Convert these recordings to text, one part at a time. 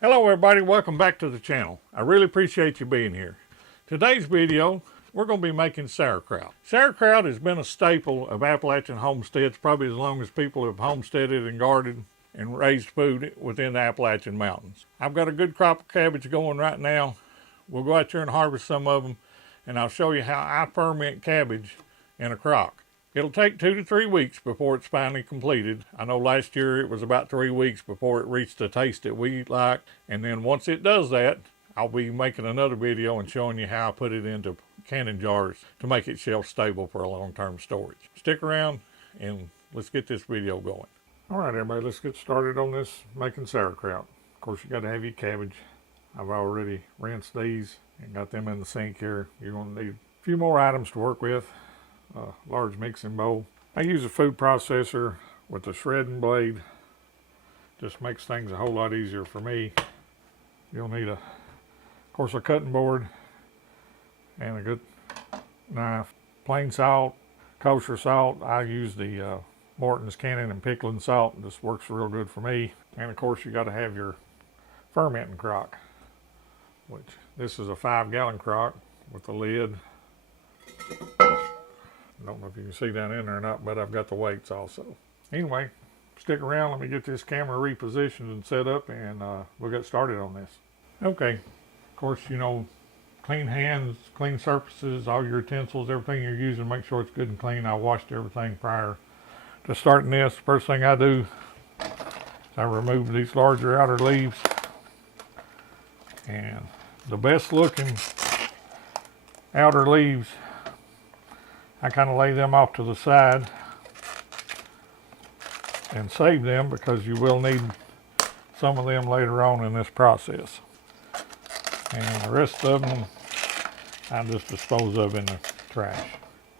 Hello everybody, welcome back to the channel. I really appreciate you being here. Today's video, we're going to be making sauerkraut. Sauerkraut has been a staple of Appalachian homesteads probably as long as people have homesteaded and gardened and raised food within the Appalachian Mountains. I've got a good crop of cabbage going right now. We'll go out there and harvest some of them, and I'll show you how I ferment cabbage in a crock. It'll take 2 to 3 weeks before it's finally completed. I know last year it was about 3 weeks before it reached the taste that we liked. And then once it does that, I'll be making another video and showing you how I put it into canning jars to make it shelf stable for a long-term storage. Stick around and let's get this video going. All right, everybody, let's get started on this making sauerkraut. Of course, you got to have your cabbage. I've already rinsed these and got them in the sink here. You're going to need a few more items to work with. A large mixing bowl. I use a food processor with a shredding blade. Just makes things a whole lot easier for me. You'll need of course a cutting board and a good knife. Plain salt, kosher salt. I use the Morton's canning and pickling salt. This works real good for me. And of course you got to have your fermenting crock, which this is a 5-gallon crock with a lid. I don't know if you can see down in there or not, but I've got the weights also. Anyway, stick around. Let me get this camera repositioned and set up, and we'll get started on this. Okay. Of course, you know, clean hands, clean surfaces, all your utensils, everything you're using, make sure it's good and clean. I washed everything prior to starting this. First thing I do is I remove these larger outer leaves. And the best looking outer leaves, I kind of lay them off to the side and save them because you will need some of them later on in this process. And the rest of them I just dispose of in the trash.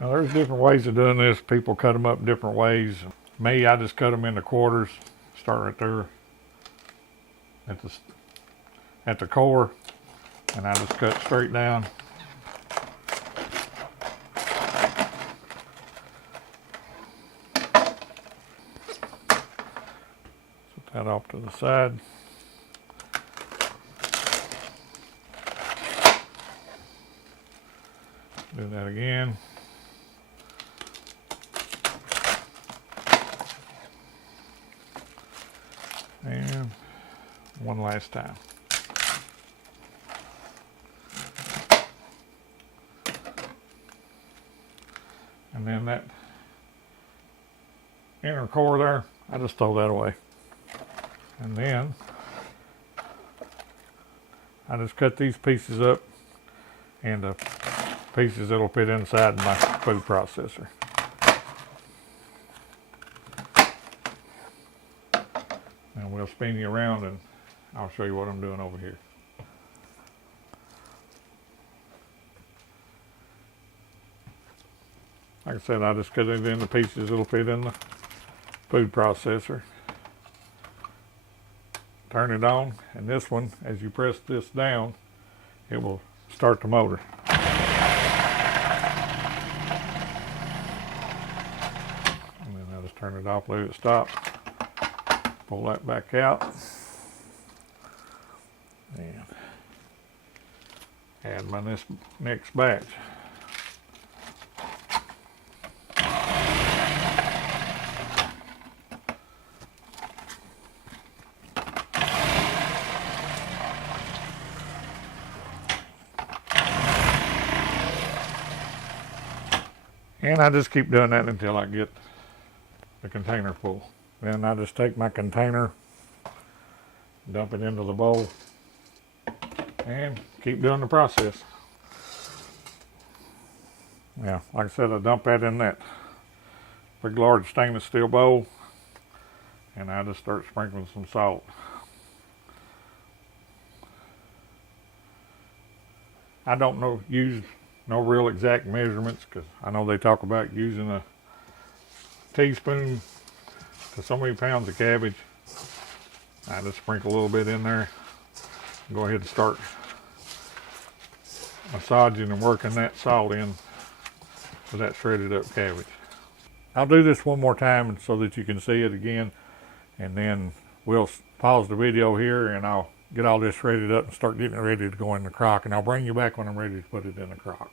Now there's different ways of doing this. People cut them up different ways. Me, I just cut them into quarters. Start right there at the core, and I just cut straight down. That off to the side. Do that again. And one last time. And then that inner core there, I just throw that away. And then I just cut these pieces up into pieces that'll fit inside my food processor. And we'll spin you around and I'll show you what I'm doing over here. Like I said, I just cut it into pieces that'll fit in the food processor. Turn it on, and this one, as you press this down, it will start the motor. And then I just turn it off, let it stop, pull that back out, and add my next batch. And I just keep doing that until I get the container full. Then I just take my container, dump it into the bowl, and keep doing the process. Yeah, like I said, I dump that in that big large stainless steel bowl, and I just start sprinkling some salt. I don't use no real exact measurements because I know they talk about using a teaspoon to so many pounds of cabbage. I just sprinkle a little bit in there. Go ahead and start massaging and working that salt in with that shredded up cabbage. I'll do this one more time so that you can see it again, and then we'll pause the video here and I'll get all this shredded up and start getting it ready to go in the crock. And I'll bring you back when I'm ready to put it in the crock.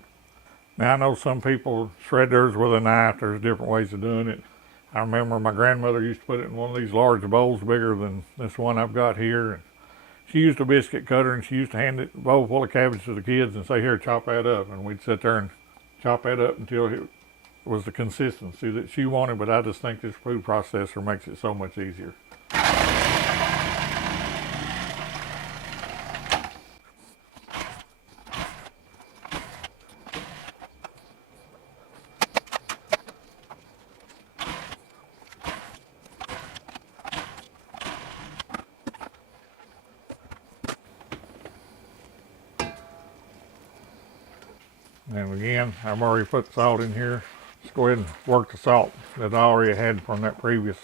Now, I know some people shred theirs with a knife. There's different ways of doing it. I remember my grandmother used to put it in one of these large bowls bigger than this one I've got here. And she used a biscuit cutter, and she used to hand a bowl full of cabbage to the kids and say, here, chop that up. And we'd sit there and chop that up until it was the consistency that she wanted. But I just think this food processor makes it so much easier. And again, I've already put salt in here. Let's go ahead and work the salt that I already had from that previous.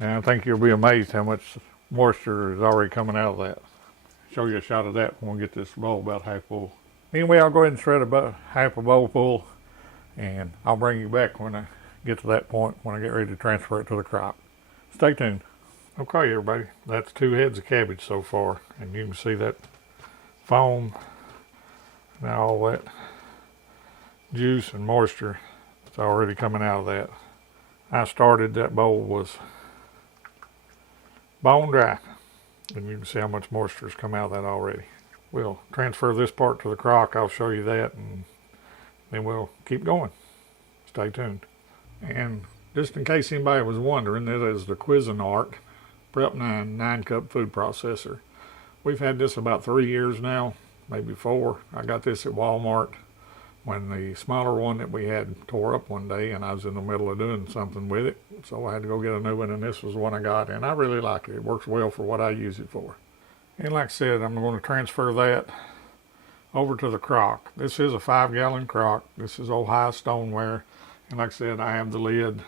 And I think you'll be amazed how much moisture is already coming out of that. Show you a shot of that when we get this bowl about half full. Anyway, I'll go ahead and shred about half a bowl full, and I'll bring you back when I get to that point, when I get ready to transfer it to the crock. Stay tuned. Okay, everybody, that's 2 heads of cabbage so far, and you can see that foam. Now all that juice and moisture is already coming out of that. I started, that bowl was bone dry, and you can see how much moisture has come out of that already. We'll transfer this part to the crock. I'll show you that, and then we'll keep going. Stay tuned. And just in case anybody was wondering, it is the Cuisinart Prep 9 9-cup food processor. We've had this about 3 years now. Maybe 4. I got this at Walmart when the smaller one that we had tore up one day, and I was in the middle of doing something with it, so I had to go get a new one, and this was the one I got, and I really like it. It works well for what I use it for. And like I said, I'm going to transfer that over to the crock. This is a 5-gallon crock. This is Ohio stoneware, and like I said, I have the lid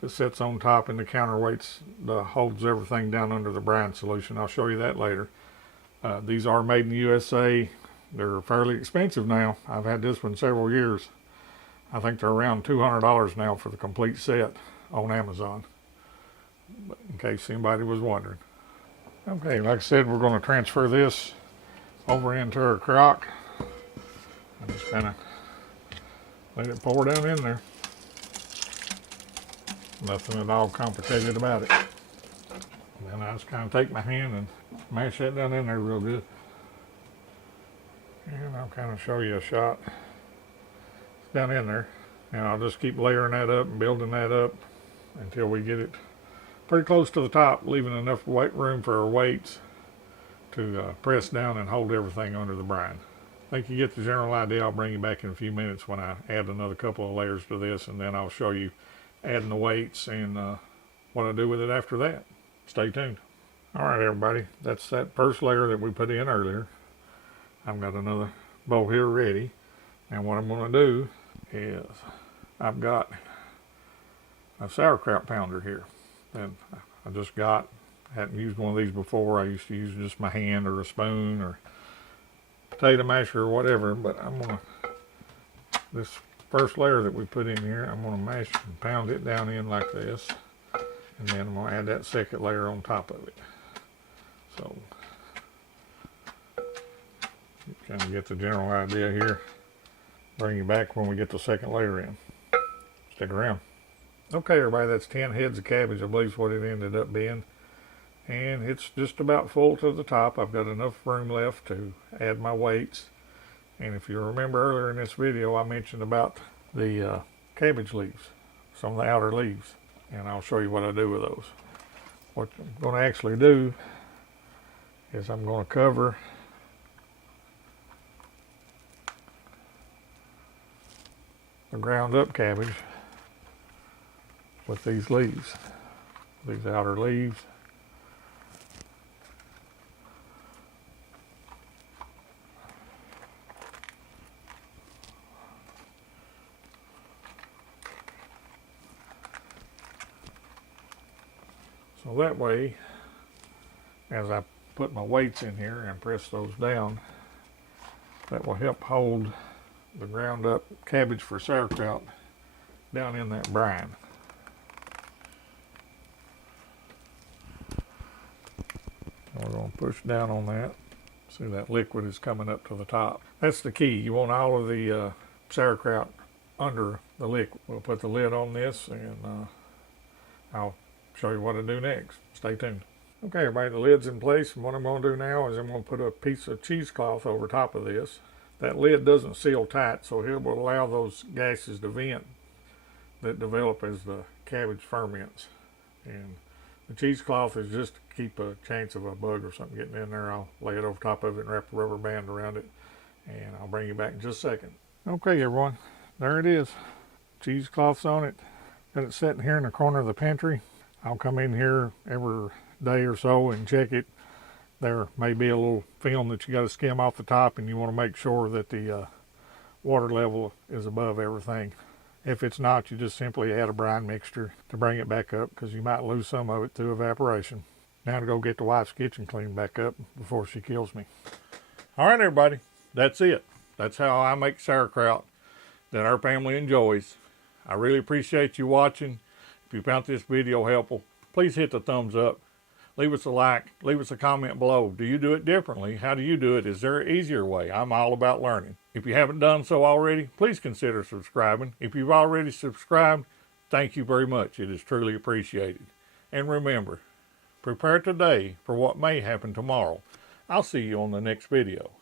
that sits on top, and the counterweights that holds everything down under the brine solution. I'll show you that later. These are made in the USA. They're fairly expensive now. I've had this one several years. I think they're around $200 now for the complete set on Amazon, but in case anybody was wondering. Okay, like I said, we're going to transfer this over into our crock. I'm just kind of let it pour down in there. Nothing at all complicated about it. And then I just kind of take my hand and mash that down in there real good. And I'll kind of show you a shot. It's down in there. And I'll just keep layering that up and building that up until we get it pretty close to the top, leaving enough room for our weights to press down and hold everything under the brine. I think you get the general idea. I'll bring you back in a few minutes when I add another couple of layers to this, and then I'll show you adding the weights and what I do with it after that. Stay tuned. All right, everybody, that's that first layer that we put in earlier. I've got another bowl here ready, and what I'm going to do is I've got a sauerkraut pounder here that I just got. Hadn't used one of these before. I used to use just my hand or a spoon or potato masher or whatever, but I'm going to, this first layer that we put in here, I'm going to mash and pound it down in like this. And then I'm going to add that second layer on top of it. So, you kind of get the general idea here. Bring you back when we get the second layer in. Stick around. Okay, everybody, that's 10 heads of cabbage, I believe is what it ended up being. And it's just about full to the top. I've got enough room left to add my weights. And if you remember earlier in this video, I mentioned about the cabbage leaves, some of the outer leaves. And I'll show you what I do with those. What I'm going to actually do is I'm going to cover the ground up cabbage with these leaves, these outer leaves. So that way, as I put my weights in here and press those down, that will help hold the ground up cabbage for sauerkraut down in that brine. Push down on that. See, that liquid is coming up to the top. That's the key. You want all of the sauerkraut under the liquid. We'll put the lid on this, and I'll show you what to do next. Stay tuned. Okay, everybody, the lid's in place, and what I'm going to do now is I'm going to put a piece of cheesecloth over top of this. That lid doesn't seal tight, so it will allow those gases to vent that develop as the cabbage ferments. And the cheesecloth is just to keep a chance of a bug or something getting in there. I'll lay it over top of it and wrap a rubber band around it, and I'll bring you back in just a second. Okay, everyone, there it is. Cheesecloth's on it. Got it sitting here in the corner of the pantry. I'll come in here every day or so and check it. There may be a little film that you got to skim off the top, and you want to make sure that the water level is above everything. If it's not, you just simply add a brine mixture to bring it back up, because you might lose some of it through evaporation. Now to go get the wife's kitchen cleaned back up before she kills me. All right, everybody, that's it. That's how I make sauerkraut that our family enjoys. I really appreciate you watching. If you found this video helpful, please hit the thumbs up. Leave us a like. Leave us a comment below. Do you do it differently? How do you do it? Is there an easier way? I'm all about learning. If you haven't done so already, please consider subscribing. If you've already subscribed, thank you very much. It is truly appreciated. And remember, prepare today for what may happen tomorrow. I'll see you on the next video.